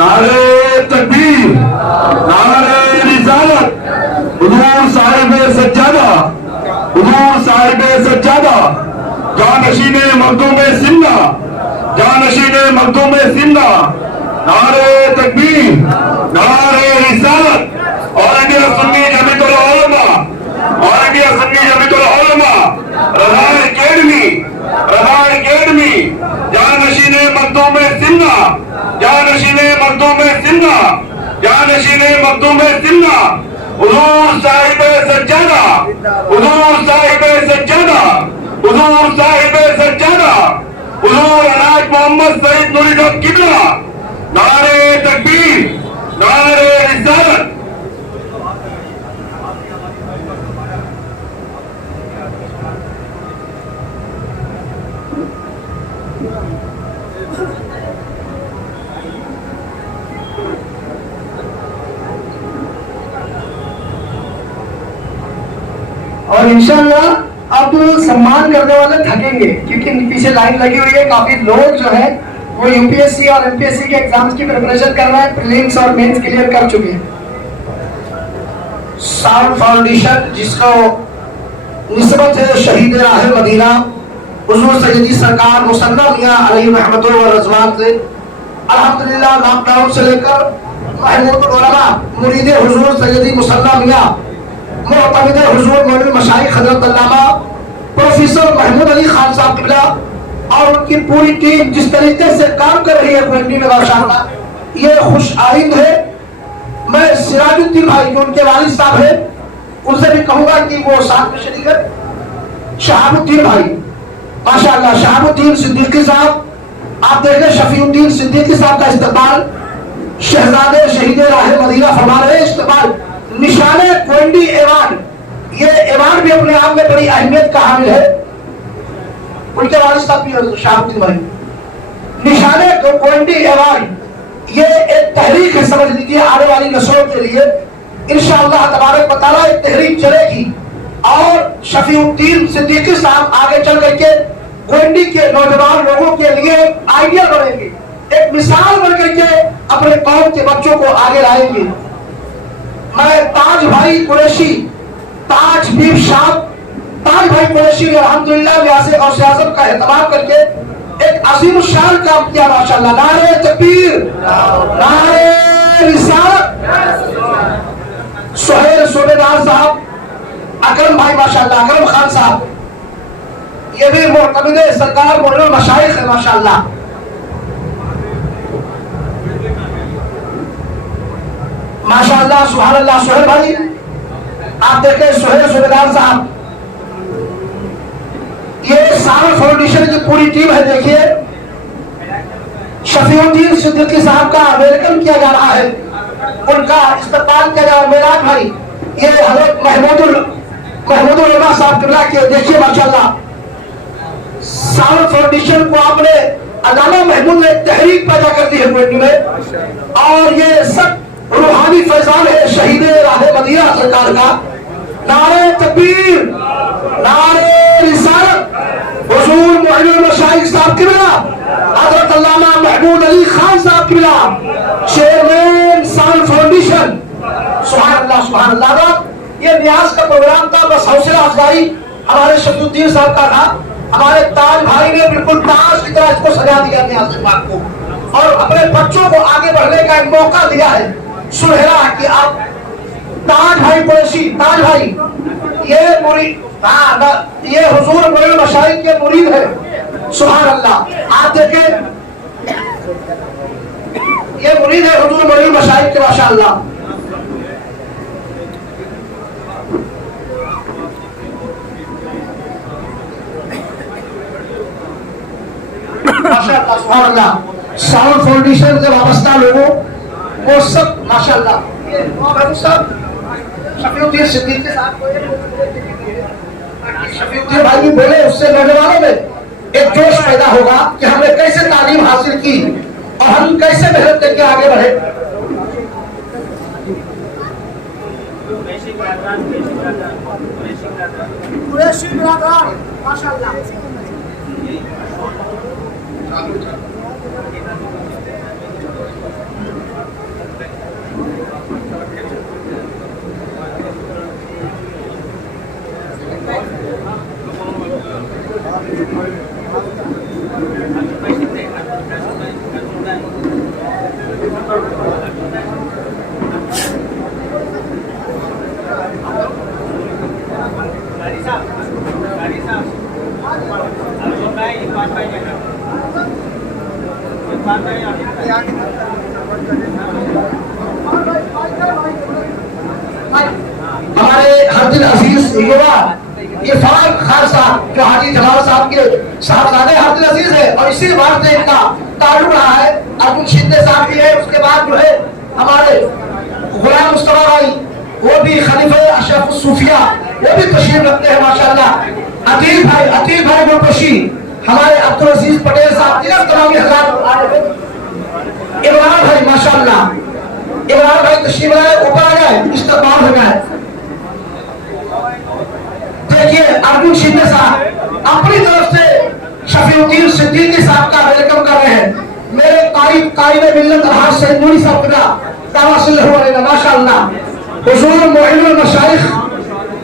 नारे तकबीर, नारे रिसालत, हुजूर साहिब सज्जादा, हुजूर साहिब सज्जादा, जानशीने मखदूम सिंधा, जानशीने मखदूम सिंधा, नारे तकबीर, नारे रिसालत, ऑल इंडिया सुन्नी जमीयतुल उलमा, ऑल इंडिया सुन्नी जमीयतुल उलमा, रज़ा एकेडमी, जानशीने मखदूम सिंधा, जानशीने मखदूम सिंधा, जानशीने मखदूम सिंधा, हुजूर साहिब सज्जादा, हुजूर साहिब सज्जादा, हुजूर साहिब सज्जादा, हुजूर अनाज मोहम्मद सईद नूरी साहब किबला, नारे तकबीर, नारे रिसालत। اور انشاءاللہ اب सम्मान करने वाले थकेंगे क्योंकि पीछे लाइन लगी हुई है, काफी लोग जो है वो यूपीएससी और एमपीएससी के एग्जाम्स की प्रिपरेशन कर रहे हैं, प्रीलिम्स और मेंस क्लियर कर चुके हैं। साउंड फाउंडेशन जिसको निस्बत है शहीद राह मदीना हुजूर सैयदी सरकार मुसन्ना मियां अलैहि रहमतुल्लाह व रज़वान से अल्हम्दुलिल्लाह लॉकडाउन से लेकर महमूदुल उलमा मुरीद हुजूर सैयदी मुसन्ना मियां मुअतमिद हुजूर मौलवी मशाइख हज़रत अल्लामा प्रोफेसर महमूद अली खान साहब किबला और उनकी पूरी टीम जिस तरीके से काम कर रही है क्वारंटीन में माशाअल्लाह, ये खुश आइंद है। मैं सिराजुद्दीन भाई जो उनके वालिद साहब है उनसे भी कहूंगा कि वो साथ में शरीक है। शहाबुद्दीन भाई माशाअल्लाह, शहाबुद्दीन सिद्दीकी साहब, आप देखें शफीउद्दीन सिद्दीकी साहब का इस्तकबाल, शहजादे शहीद राह मदीना फरमा रहे इस्तकबाल, निशाने क्वारंटी एवार्ड, ये एवार्ड भी अपने आप में बड़ी अहमियत का हामिल है। उनके वालिद साहब भी शहाबुद्दीन भाई, निशाने क्वारंटी एवार्ड ये एक तहरीक है, समझ लीजिए आने वाली नस्लों के लिए इंशाअल्लाह तबारक व तआला एक तहरीक चलेगी और शफीउद्दीन सिद्दीकी साहब आगे चल करके क्वारंटी के नौजवान लोगों के लिए आइडियल बनेंगे, एक मिसाल बन करके अपने कौम के बच्चों को आगे लाएंगे। मैं ताज भाई कुरैशी, ताज बीफ साहब, ताज भाई कुरैशी ने अल्हम्दुलिल्लाह रियासत और सियासत का एहतमाम करके एक अजीम शान काम किया माशाअल्लाह। नारे तकबीर, नारे रिसालत। सुहेल सूबेदार साहब, अकरम भाई माशाअल्लाह, अकरम खान साहब, ये भी मुअतमिद सरकार मौलवी मशाइख है माशाअल्लाह। माशाअल्लाह सुभान अल्लाह। सुहेल भाई आप देखें, सुहेल सूबेदार साहब, ये सारा फाउंडेशन की पूरी टीम है। देखिए शफीउद्दीन सिद्दीकी साहब का वेलकम किया जा रहा है, उनका इस्तकबाल किया जा रहा है। मेराज भाई, ये हजरत महमूदुल उलमा साहब किबला के देखिए माशाअल्लाह, सारा फाउंडेशन को आपने अल्लामा महमूद ने तहरीक पैदा कर दी है क्वारंटी में, और ये सब रूहानी फैजान है शहीद राह मदीना सरकार का। नारे तकबीर, नारे रिसालत। हुजूर मुइनुल मशाइख साहब किबला, हजरत अल्लामा महमूद अली खान साहब किबला, चेयरमैन साउंड फाउंडेशन। सुभान अल्लाह, सुभान अल्लाह। ये न्याज का प्रोग्राम था, बस हौसला अफजाई हमारे शफीउद्दीन साहब का था। हमारे ताज भाई ने बिल्कुल ताज की तरह इसको सजा दिया न्याज पाक को, और अपने बच्चों को आगे बढ़ने का एक मौका दिया है सुनहरा कि आप ताज भाई कुरैशी, ताज भाई ये मुरीद, ये हुजूर मुइनुल मशाइख के मुरीद है। सुभान अल्लाह। आप देखें ये मुरीद है हुजूर मुइनुल मशाइख के, माशाअल्लाह। माशाअल्लाह, सुभान अल्लाह। साउंड फाउंडेशन से वाबस्ता लोगों वो सब माशाअल्लाह। ये साहब शफीउद्दीन सिद्दीकी साहब को शफीउद्दीन भाई भी बोले, उससे नौजवानों में एक जोश पैदा होगा कि हमने कैसे तालीम हासिल की और हम कैसे मेहनत करके आगे बढ़े। कुरैशी बिरादरान माशाअल्लाह। हमारे हरदिल अजीज युवा इरफान खान साहब जो हाजी जमाल साहब के साहबजादे हरदिल अजीज है, और इसी बात से इनका ताल्लुक रहा है। अब्दुल शिंदे साहब भी है, उसके बाद जो है हमारे गुलाम मुस्तफा भाई, वो भी खलीफा अशरफ सूफिया, वो भी तशरीफ रखते हैं माशाअल्लाह। अतील भाई गुलपशी, हमारे अब्दुल अजीज पटेल साहब, तमामी हजरात आए हैं। इमरान भाई माशाअल्लाह, इमरान भाई तशरीफ लाए, ऊपर आ जाए, इस्तकबाल हो जाए। देखिए अर्जुन शिंदे साहब अपनी तरफ से शफीउद्दीन सिद्दीकी साहब का वेलकम कर रहे हैं। मेरे कायदे मिल्लत अलहाज सैयद नूरी साहब का दावसल्लल्लाहु अलैहि माशाअल्लाह। हुजूर मुइनुल मशाइख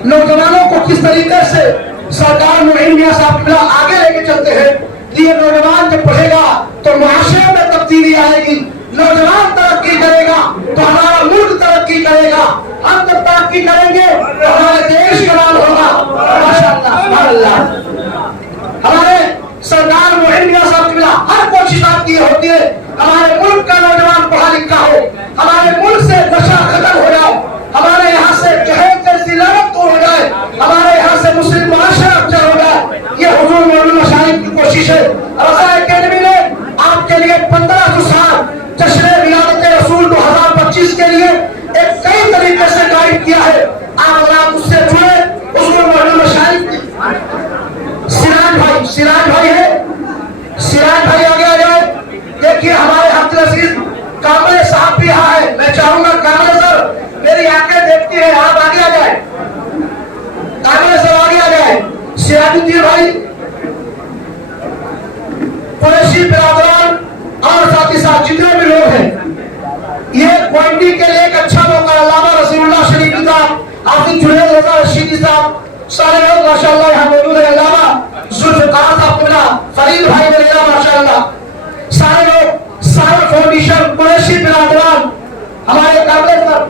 नौजवानों को किस तरीके से सरकार मुइन मियां साहब का आगे लेके चलते हैं। ये नौजवान जब पढ़ेगा तो मुआशरे में तब्दीली आएगी, नौजवान तरक्की करेगा तो हमारा मुल्क तरक्की करेगा, हम जब तरक्की करेंगे तो हमारे देश का नाम होगा माशाअल्लाह, सुभान अल्लाह। हमारे सरकार मुइन मियां साहब की हर कोशिश आपकी होती है हमारे मुल्क का नौजवान पढ़ा लिखा हो, हमारे मुल्क से नशा खत्म हो जाए, हमारे यहाँ से जहल जैसी लानत दूर हो जाए, हमारे यहाँ से मुस्लिम मुआशरा अच्छा हो जाए। ये हुजूर मुइनुल मशाइख की कोशिश है। रज़ा एकेडमी ने आपके लिए 1500 साल जश्न विलादत रसूल 2025 के लिए एक कई तरीके से गाइड किया है। आप उससे जुड़े हुजूर मुइनुल मशाइख। सिराज भाई है, सिराज भाई आगे आ जाए। देखिए हमारे अब्दुल अजीज कामरे साहब भी यहाँ है। मैं चाहूंगा कामरे सर, मेरी आंखें देखती है, आप आगे आ जाए, कामरे सर आगे आ जाए। सिराजुद्दीन भाई, कुरैशी बिरादरान और साथ ही साथ जितने भी लोग हैं, ये क्वालिटी के लिए एक अच्छा मौका। अल्लामा रसूलुल्लाह शरीफ साहब, हाफिज जुनैद रजा रशीदी साहब, सारे लोग माशाअल्लाह यहाँ मौजूद है। अल्लामा जुल्फकार साहब को मिला, फरीद भाई मिलेगा माशाअल्लाह, सारे लोग, सारे फाउंडेशन कुरैशी बिरादरान हमारे काबिल पर।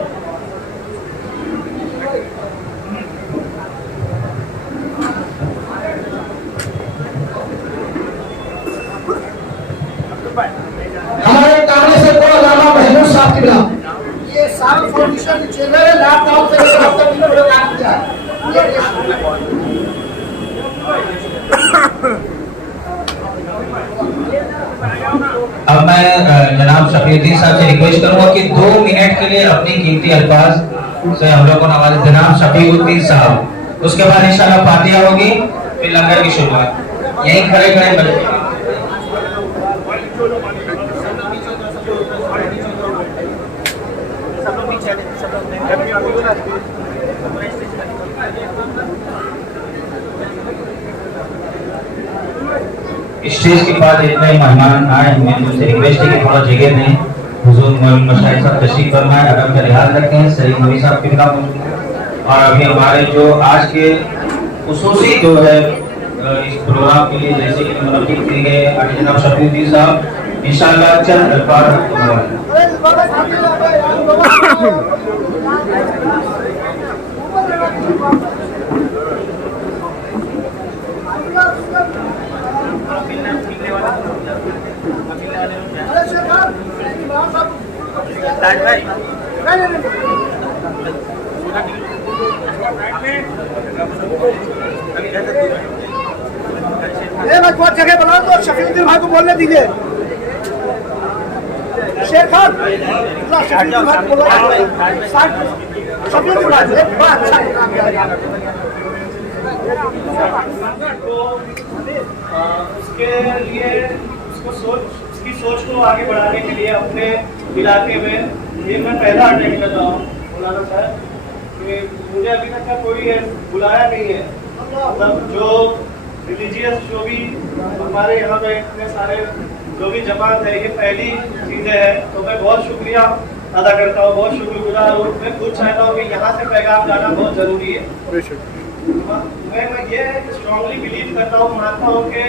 हमारे काबिल से को अल्लामा महमूद साहब की मिला। ये सारे फाउंडेशन के चेहरे लैपटॉप से काम किया है। अब मैं जनाब शफीउद्दीन साहब से रिक्वेस्ट करूंगा कि 2 मिनट के लिए अपनी कीमती अल्फाज से हम लोग को नवाजे जनाब शफीउद्दीन साहब। उसके बाद इंशाल्लाह फातिहा होगी, फिर लंगर की शुरुआत। यहीं खड़े खड़े स्टेज के पास इतने मेहमान आए हुए हैं, तो रिक्वेस्ट है कि थोड़ा जगह दें। हुजूर मशाइख साहब तशरीफ फरमाए, अदब का लिहाज रखें। सईद नबी साहब की खिलाफ और अभी हमारे जो आज के खुसूसी जो है इस प्रोग्राम के लिए जैसे कि मुनक़्क़िद किए गए आगे जनाब शफीउद्दीन साहब इंशाअल्लाह चंद अल्फाज जगह बना दो, शफीउद्दीन भाई को बोलने दीजिए। शेख खान, शफीउद्दीन भाई को बोलना, शफीउद्दीन भाई एक बात उसके लिए उसकी सोच को आगे बढ़ाने के लिए अपने इलाके में ये मैं पहला अटेंड कर रहा हूँ मौलाना साहब कि मुझे अभी तक का कोई बुलाया नहीं है। मतलब जो रिलीजियस जो भी हमारे यहाँ पे इतने सारे जो भी जमात है, ये पहली चीज़ें हैं, तो मैं बहुत शुक्रिया अदा करता हूँ, बहुत शुक्रगुजार हूँ। मैं खुद चाहता हूँ कि यहाँ से पैगाम जाना बहुत ज़रूरी है। मैं ये स्ट्रांगली बिलीव करता हूँ, मानता हूँ कि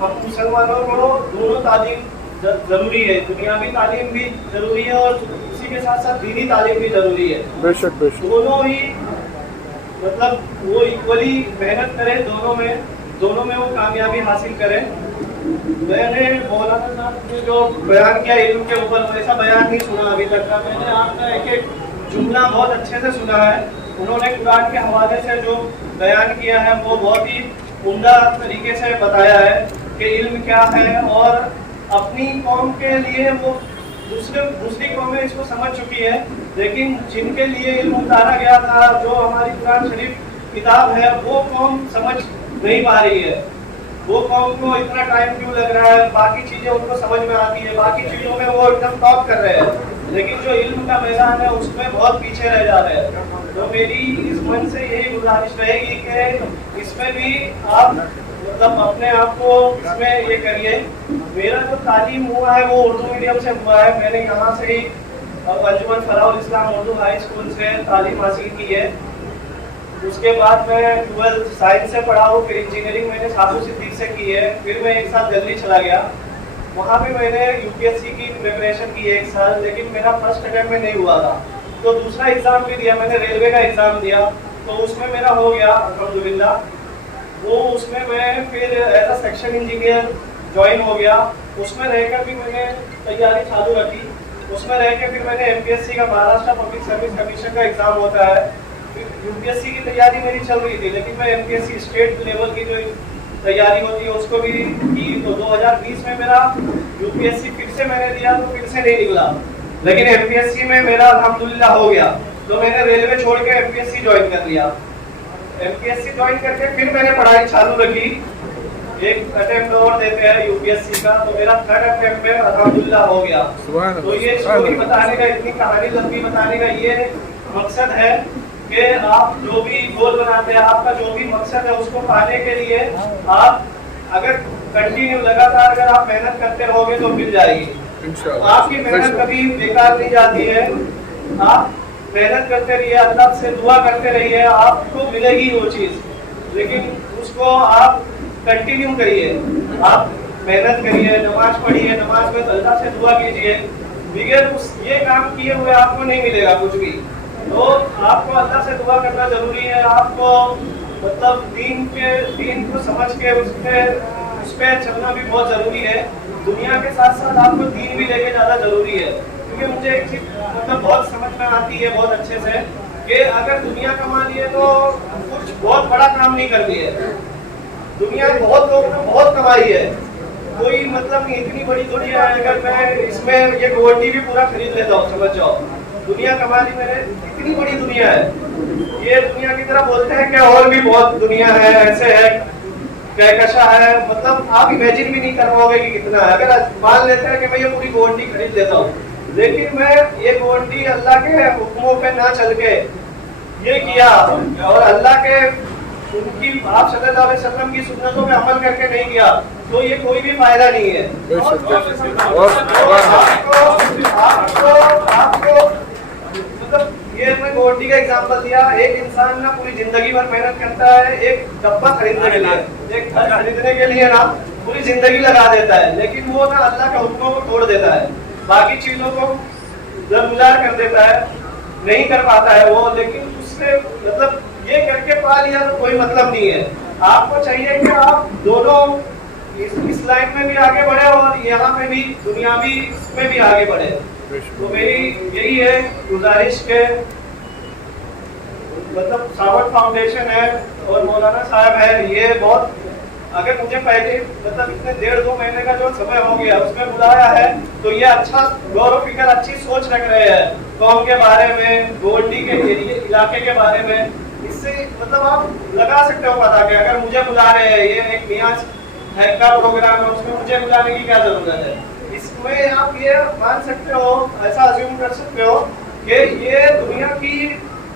हम मुसलमानों को दोनों तालीम जरूरी है, दुनियावी तालीम भी जरूरी है और उसी के साथ साथ दीनी तालीम भी जरूरी है। बेशक बेशक दोनों ही मतलब वो इक्वली मेहनत करें, दोनों में वो कामयाबी हासिल करें। मैंने मौलाना साहब ने जो बयान किया इल्म के ऊपर, ऐसा बयान नहीं सुना अभी तक का। मैंने आपका एक एक जुमला बहुत अच्छे से सुना है। उन्होंने कुरान के हवाले से जो बयान किया है वो बहुत ही उम्दा तरीके से बताया है कि इल्म क्या है, और अपनी कौम के लिए वो दूसरी कौमें इसको समझ चुकी है, लेकिन जिनके लिए इल्म उतारा गया था, जो हमारी कुरान शरीफ किताब है, वो कौम समझ नहीं पा रही है। वो कौम को इतना टाइम क्यों लग रहा है, बाकी चीज़ें उनको समझ में आती है, बाकी चीज़ों में वो एकदम टॉप कर रहे हैं, लेकिन जो इल्म का मैदान है उसमें बहुत पीछे रह जा रहे हैं। तो मेरी इस मन से यही गुजारिश रहेगी कि इसमें भी आप मतलब अपने आप को इसमें ये करिए। मेरा जो तालीम हुआ है वो उर्दू मीडियम से हुआ है। मैंने यहाँ से ही अंजुमन फलाहुल इस्लाम उर्दू हाई स्कूल से तालीम हासिल की है। उसके बाद मैं 12th साइंस से पढ़ा हूँ, फिर इंजीनियरिंग मैंने साबू सिद्दीक से की है। फिर मैं एक साल दिल्ली चला गया, वहाँ पे मैंने यूपीएससी की प्रिपरेशन की 1 साल, लेकिन मेरा फर्स्ट अटेम्प्ट में नहीं हुआ था। तो दूसरा एग्ज़ाम भी दिया मैंने, रेलवे का एग्ज़ाम दिया, तो उसमें मेरा हो गया अल्हम्दुलिल्लाह। वो उसमें मैं फिर as a section engineer join हो गया। उसमें रहकर भी मैंने तैयारी चालू रखी। उसमें रह के फिर मैंने एमपीएससी का, महाराष्ट्र पब्लिक सर्विस कमीशन का एग्ज़ाम होता है, यूपीएससी की तैयारी मेरी चल रही थी, लेकिन मैं एमपीएससी स्टेट लेवल की जो तैयारी होती है उसको भी की। तो 2020 में मेरा यूपीएससी फिर से मैंने दिया, तो फिर से नहीं निकला, लेकिन एमपीएससी में मेरा अल्हम्दुलिल्लाह हो गया। तो मैंने रेलवे छोड़ के एमपीएससी ज्वाइन कर लिया। एमपीएससी ज्वाइन करके फिर मैंने पढ़ाई चालू रखी। एक अटेम्प्ट और देते हैं यूपीएससी का, तो मेरा 3rd अटेम्प्ट में अल्हम्दुलिल्लाह हो गया। तो ये स्टोरी बताने का, इतनी कहानी लंबी बताने का ये मकसद है कि आप जो भी गोल बनाते हैं, आपका जो भी मकसद है, उसको पाने के लिए आप अगर कंटिन्यू लगातार अगर आप मेहनत करते रहोगे तो मिल जाएगी। आपकी मेहनत कभी बेकार नहीं जाती है। आप मेहनत करते रहिए, अल्लाह से दुआ करते रहिए, आपको मिलेगी वो चीज़, लेकिन उसको आप कंटिन्यू करिए। आप मेहनत करिए, नमाज पढ़िए, नमाज में अल्लाह से दुआ कीजिए। बगैर उस ये काम किए हुए आपको नहीं मिलेगा कुछ भी। तो आपको अल्लाह से दुआ करना जरूरी है। आपको मतलब दीन को समझ के उस पर चलना भी बहुत जरूरी है। दुनिया के साथ साथ आपको दीन भी लेके ज़्यादा जरूरी है, क्योंकि मुझे एक चीज़ मतलब बहुत समझ में आती है बहुत अच्छे से कि अगर दुनिया कमा लिए तो कुछ बहुत बड़ा काम नहीं कर लिए। दुनिया बहुत लोगों ने बहुत कमाई है, कोई मतलब नहीं, इतनी बड़ी दुनिया है। अगर मैं इसमें ये गोल्ड भी पूरा खरीद लेता हूँ, समझ जाओ, दुनिया कमा ली मैंने, इतनी बड़ी दुनिया है। ये दुनिया की तरह बोलते हैं कि और भी बहुत दुनिया है, ऐसे है, कहकशा है, मतलब आप इमेजिन भी नहीं कर पाओगे कि कितना है। अगर मान लेते हैं कि मैं ये पूरी गोल्डी खरीद लेता हूँ, लेकिन मैं ये गोल्डी अल्लाह के हुक्मों पे ना चल के ये किया और अल्लाह के उनकी आप सल्लल्लाहु अलैहि वसल्लम की सुन्नतों पे अमल करके नहीं किया तो ये कोई भी फायदा नहीं है। आपको मतलब ये मैं गोल्डी का एग्जांपल दिया, एक इंसान ना पूरी जिंदगी भर मेहनत करता है एक डब्बा खरीदने के लिए, एक घर खरीदने के लिए ना पूरी जिंदगी लगा देता है, लेकिन वो ना अल्लाह के हुक्मों को तोड़ देता है, बाकी चीजों को दरगुजार कर देता है, नहीं कर पाता है वो, लेकिन उससे मतलब ये करके पा लिया तो कोई मतलब नहीं है। आपको चाहिए कि आप दोनों इस लाइन में भी आगे बढ़े और यहाँ पे भी दुनियावी में भी आगे बढ़े। तो मेरी यही है गुजारिश के मतलब सावट फाउंडेशन है और मौलाना साहब है, ये बहुत अगर मुझे पहले मतलब इतने 1.5-2 महीने का जो समय हो गया उसमें बुलाया है तो ये अच्छा गौर फिक्र अच्छी सोच रख रहे हैं कौम के बारे में, गोल्डी के इलाके के बारे में। इससे मतलब आप लगा सकते हो पता कि अगर मुझे बुला रहे हैं, ये एक नियाज हैक का प्रोग्राम है, उसमें मुझे बुलाने की क्या जरूरत है। इसमें आप ये मान सकते हो, ऐसा अज्यूम कर सकते हो कि ये दुनिया की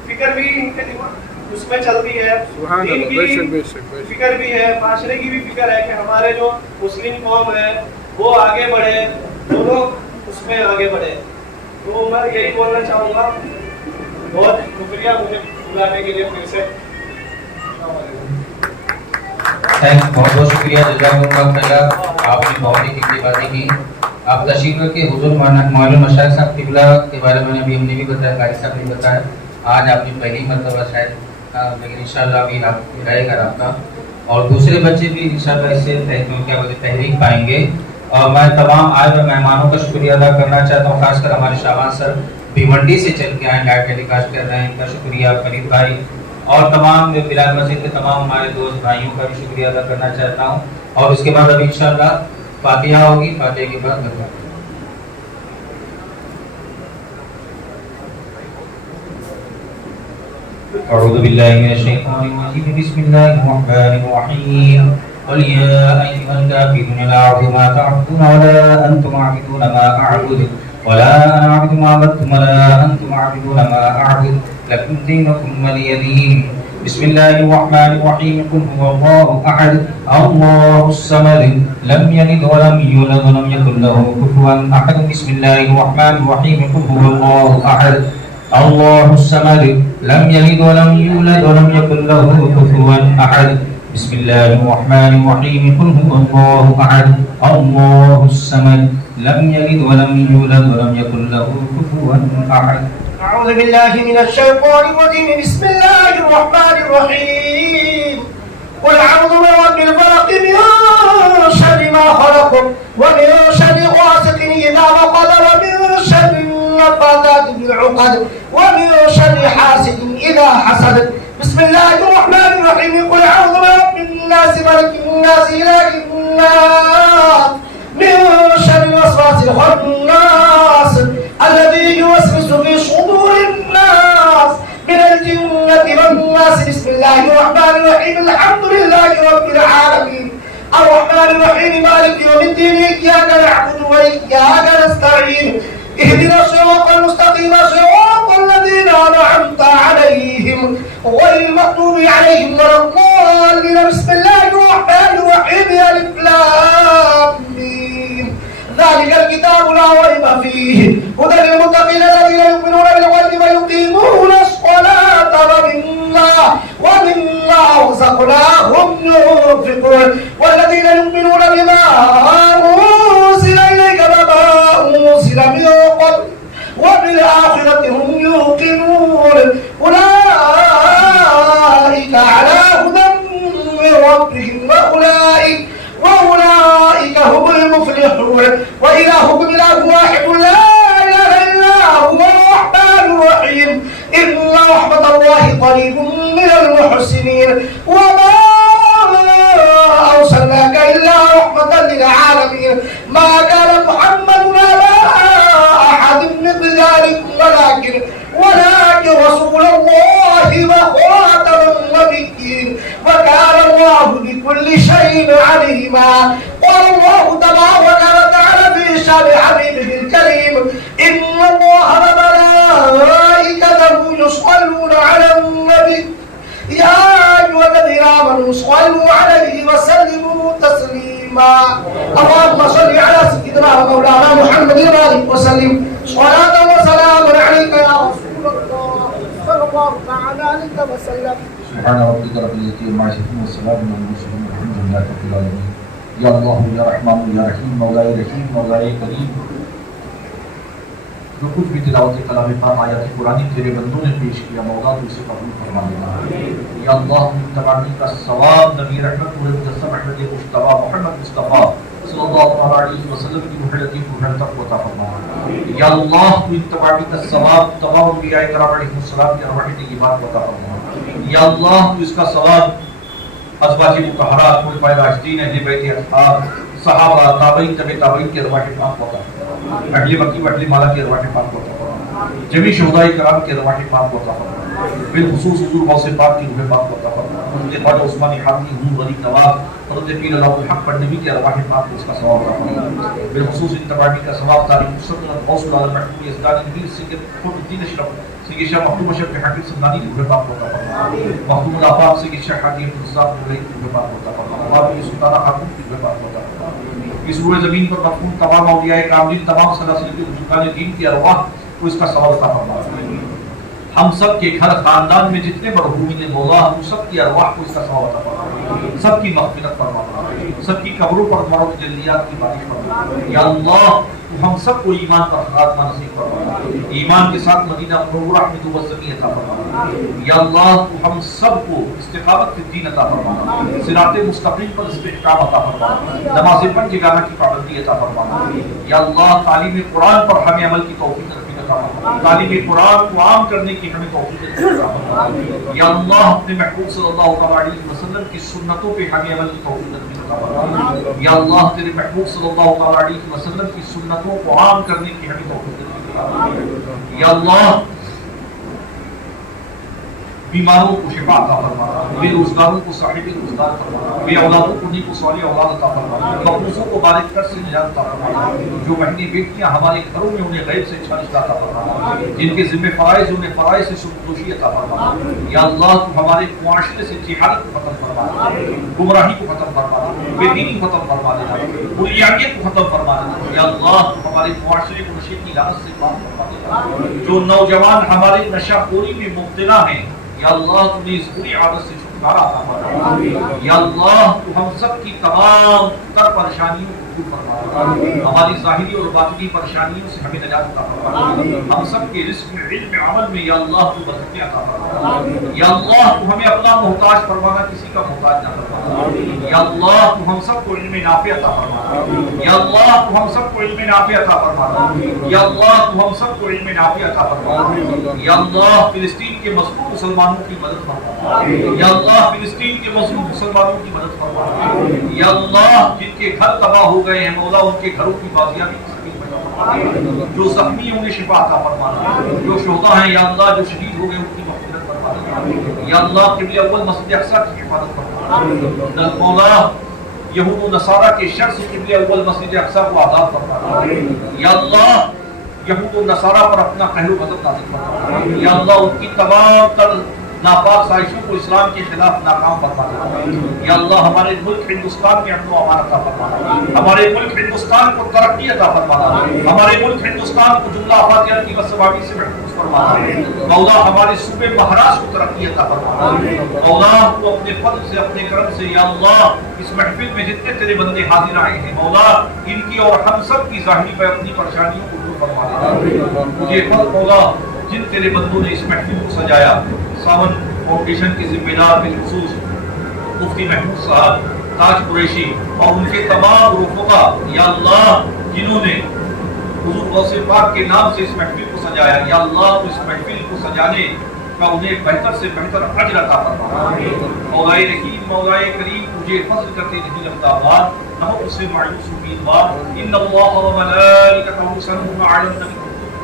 फिक्र भी इनके दिमाग उसमें चलती है, दीन की फिक्र भी है, माशरे की भी फिक्र है कि हमारे जो मुस्लिम कौम है वो आगे बढ़े, दोनों उसमें आगे बढ़े। तो मैं यही बोलना चाहूँगा। बहुत शुक्रिया मुझे बुलाने के लिए फिर से। बहुत बहुत शुक्रिया, जज़ाकुमुल्लाह खैर। आपने बहुत ही कीमती बातें की। आप तशरीफ रखे। हुजूर मौलवी मशाइख साहब क़िबला के बारे में अभी हमने भी बताया, कारी साहब ने बताया। आज आपने पहली मरतबा शायद, लेकिन इंशाल्लाह अभी आप रहेगा राब्ता और दूसरे बच्चे भी इंशाल्लाह इससे क्या बोलते तहरीक पाएंगे। और मैं तमाम आए हुए मेहमानों का शुक्रिया अदा करना चाहता हूँ, खासकर हमारे शाबान सर भिवंडी से चल के आए, लाइव टेलीकास्ट कर रहे हैं, इनका शुक्रिया। फरीद भाई और तमाम बिलाल मस्जिद के तमाम हमारे दोस्त भाइयों का भी शुक्रिया अदा करना चाहता हूँ। और उसके बाद अभी इंशाल्लाह फातिहा होगी, फातिहा के बाद बता अऊज़ु बिल्लाहि मिनश शैतानिर रजीम, बिस्मिल्लाहिर रहमानिर रहीम। क़ुल या अय्युहल काफ़िरून ला अअबुदु मा तअबुदून वला अंतुम आबिदून मा अअबुदु वला अना अअबुदु मा अबदतुम वला अंतुम आबिदून मा अअबुदु लकुम दीनुकुम वलिय दीन। बिस्मिल्लाहिर रहमानिर रहीम। क़ुल हुवल्लाहु अहद अल्लाहुस समद लम यलिद व लम यूलद व लम यकुल लहू कुफुवन अहद। बिस्मिल्लाहिर रहमानिर रहीम। क़ुल हुवल्लाहु अहद अल्लाहुस समद लम यलिद व लम यूलद व लम यकुल लहू कुफुवन अहद। बिस्मिल्लाहिर रहमानिर रहीम। क़ुल हुवल्लाहु अहद अल्लाहुस समद लम यलिद व लम यूलद व लम यकुल लहू कुफुवन अहद। أعوذ بالله من الشيطان الرجيم. بسم الله الرحمن الرحيم. قل أعوذ برب الفلق من شر ما خلق ومن شر غاسق إذا وقب ومن شر النفاثات في العقد ومن شر حاسد إذا حسد. بسم الله الرحمن الرحيم. قل أعوذ برب الناس ملك الناس إله الناس من شر الوسواس الخناس الذي يوسوس في صدور الناس من الجنة والناس. بسم الله الرحمن الرحيم. الحمد لله رب العالمين الرحمن الرحيم مالك يوم الدين. إياك نعبد وإياك نستعين. اهدنا الصراط المستقيم صراط الذين أنعمت عليهم غير المغضوب عليهم ولا الضالين. بسم الله الرحمن الرحيم. ألف لام ميم. ذلك الكتاب لا ريب فيه هدى للمتقين الذين يؤمنون بالغيب ويقيمون الصلاة ومما رزقناهم ينفقون والذين يؤمنون بما أنزل إليك وما أنزل من قبل وبالآخرة هم يوقنون أولئك على هدى من ربهم وأولئك هم المفلحون. وإلهكم إله واحد لا إله إلا هو الرحمن الرحيم. إن رحمة الله قريب من المحسنين. وما أرسلناك إلا رحمة للعالمين. ما كان محمد على أحد من ذلكم ولكن رسول الله وخاتم النبيين وكان الله بكل شيء عليما. قال الله تبارك وتعالى في شأن حبيبه الكريم إن الله وملائكته يصلون على النبي يا أيها الذين آمنوا صلوا عليه وسلموا تسليما اللهم صل على سيدنا ومولانا محمد وسلم صلاة وسلام عليك يا رسول الله صلى الله تعالى عليك وسلم. سبحان ربك رب العزة عما يصفون والسلام على المرسلين والحمد لله رب العالمين. یا اللہ یا رحمان یا رحیم مولا رحیم مولا کریم، جو کچھ بھی تلاوت کلام پاک آیات قرآن تیرے بندوں نے پیش کیا مولا تو اسے قبول فرما لینا. یا اللہ تبارک کا ثواب نبی رحمت مجسم احمد مصطفیٰ محمد مصطفیٰ صلی اللہ علیہ وسلم کی محلتی محل تک عطا فرما. یا اللہ تو تبارک کا ثواب تمام انبیاء کرام علیہ السلام کی ارواح طیبات عطا فرما. یا اللہ تو اس کا ثواب ازواج مطہرات خلفائے راشدین اہل بیت اطہار صحابہ تابعین تبع تابعین کی ارواح پاک عطا فرما. اہل مکی و اہل مالا کی ارواح پاک عطا فرما. جمیع شہداء کرام کی ارواح پاک عطا فرما. بالخصوص حضور غوث پاک کی روح پاک عطا فرما. حضرت خواجہ عثمانی حاتمی حضور ولی نواز حضرت پیر اللہ الحق پنڈوی کی ارواح پاک کو اس کا ثواب عطا فرما. بالخصوص انتباہی کا ثواب تاریخ سلطنت غوث العالم محمود یزدانی نبیر سید خود الدین اشرف سید شاہ محمود اشرف کے حافظ سمدانی کی روح پاک عطا فرما. محمود آفاق سید شاہ حاجی عبدالرزاق کی روح پاک عطا فرما. وابی سلطانہ خاتون کی روح پاک عطا فرما. اس روح زمین پر مدفون تمام اولیاء کاملین تمام سلاسل کے بزرگان دین کی ارواح کو اس کا ثواب عطا فرما. ہم سب کے گھر خاندان میں جتنے مرحومین ہیں مولا ہم سب کی ارواح کو اس کا ثواب عطا فرما. سب کی مغفرت فرما. سب کی قبروں پر مرو جلیات کی بارش فرما. یا اللہ تو ہم سب کو ایمان پر خاتمہ نصیب فرما. ایمان کے ساتھ مدینہ منورہ میں تو وسطی عطا فرما. یا اللہ تو ہم سب کو استقامت فی الدین عطا فرما. صراط مستقیم پر استحکام عطا فرما. نماز پنج گانا کی پابندی عطا فرما. یا اللہ تعلیم قرآن پر ہمیں عمل کی توفیق عطا فرما. تعلیم قرآن کو عام کرنے کی ہمیں توفیق عطا فرما. یا اللہ اپنے محبوب صلی اللہ علیہ وسلم کی سنتوں پہ ہمیں عمل کی توفیق عطا فرما. یا اللہ تیرے محبوب صلی اللہ علیہ وسلم کی سنتوں کو عام کرنے کی ہمیں توفیق عطا فرما. یا اللہ بیماروں کو شفا عطا فرما. بے روزگاروں کو صاحب روزگار فرما. بے اولادوں کو نیک و صالح اولاد عطا فرما. مقروضوں کو بارک کر سے نجات عطا فرما. جو بہنیں بیٹیاں ہمارے گھروں میں انہیں غیب سے اچھا رشتہ عطا فرما. جن کے ذمہ فرائض انہیں فرائض سے سرخوشی عطا فرما. یا اللہ تو ہمارے معاشرے سے جہالت کو ختم فرما. گمراہی کو ختم فرما. بے دینی کو ختم فرما دینا. بریانیت کو ختم فرما دینا. یا اللہ تو ہمارے معاشرے کو نشے کی لعنت سے پاک فرما دینا. جو نوجوان ہمارے نشہ خوری میں مبتلا ہیں یا اللہ تم نے اس بری عادت سے چھٹکارا عطا فرما. یا اللہ تو ہم سب کی تمام تر پریشانیوں کو دور فرما. ہماری ظاہری اور باطنی پریشانیوں سے ہمیں نجات عطا فرما. ہم سب کے رزق میں علم عمل میں یا اللہ تو برکتیں عطا فرما. یا اللہ تو ہمیں اپنا محتاج فرمانا کسی کا محتاج نہ فرما. یا اللہ تو ہم سب کو علم نافع عطا فرما. یا اللہ تو ہم سب کو علم نافع عطا فرما. یا اللہ تو ہم سب کو علم نافع عطا فرما. یا اللہ فلسطین کے مظلوم مسلمانوں کی مدد فرما. یا اللہ فلسطین کے مظلوم مسلمانوں کی مدد فرما. یا اللہ جن کے گھر تباہ ہو گئے ہیں مولا ان کے گھروں کی بازیابی جو زخمی ہوں گے شفا عطا فرما. جو شہداء ہیں یا اللہ جو شہید ہو گئے ان کی مغفرت فرما. یا اللہ قبلہ اول مسجد اقصی کی حفاظت فرما. مولا یہود و نصارہ کے شر سے قبلہ اول مسجد اقصی کو آزاد فرما. یا اللہ یہود و نصارہ پر اپنا قہر و غضب نازل فرما. یا اللہ ان کی تمام تر ناپاک سازشوں کو اسلام کے خلاف ناکام فرما دے. یا اللہ ہمارے ملک ہندوستان میں امن و امان عطا فرما. ہمارے ملک ہندوستان کو ترقی عطا فرما. ہمارے ملک ہندوستان کو جملہ افاتیہ کی وسوامی سے محفوظ فرما. مولا ہمارے صوبے مہاراشٹر کو ترقی عطا فرما. مولا تو اپنے فضل سے اپنے کرم سے یا اللہ اس محفل میں جتنے تیرے بندے حاضر آئے ہیں مولا ان کی اور ہم سب کی ظاہری پہ اپنی پریشانیوں کو دور فرما دے. مجھے فضل مولا جن تیرے بندوں نے اس محفل کو سجایا ساون فاؤنڈیشن کے ذمہ دار بالخصوص مفتی محمود صاحب تاج قریشی اور ان کے تمام رفقا یا اللہ جنہوں نے حضور غوث پاک کے نام سے اس محفل کو سجایا یا اللہ تو اس محفل کو سجانے کا انہیں بہتر سے بہتر اجر عطا فرما. مولا رحیم مولا کریم تجھے فضل کرتے نہیں لگتا بات نہ ہو اس سے مایوس امیدوار. ان اللہ و ملائکتہ یصلون علی النبی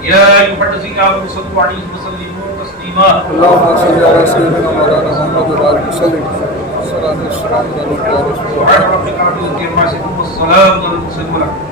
یا ایھا الذین آمنوا صلوا علیہ وسلموا تسلیما. اللهم صل على سيدنا مولانا محمد وعلى وسلم. صلاة والسلام على رسول الله. سبحان ربك رب العزة عما يصفون والسلام على المرسلين.